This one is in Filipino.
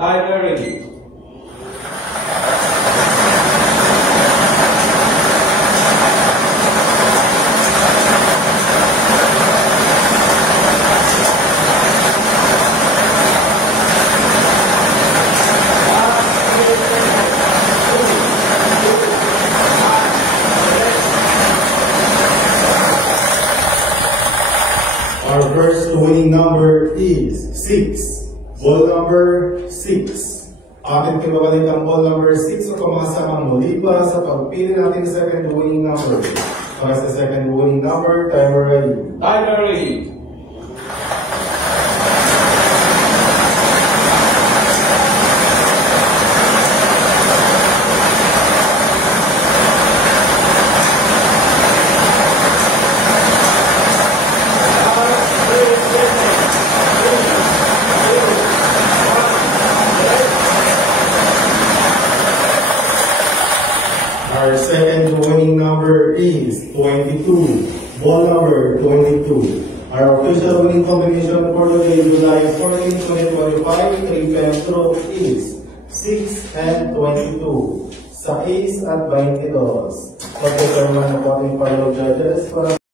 Timer ready. Our first winning number is 6. Ball number 6. Atin pinabalik ang ball number 6 o kumasamang muli para sa pagpili natin sa second winning number. Para sa second winning number, timer ready. Timer ready. Our second winning number is 22. Ball number 22. Our official winning combination for today, July 14, 2025, 3 PM throw is 6 and 22. Sa ace at 22. Pag-determine na po ating final judges para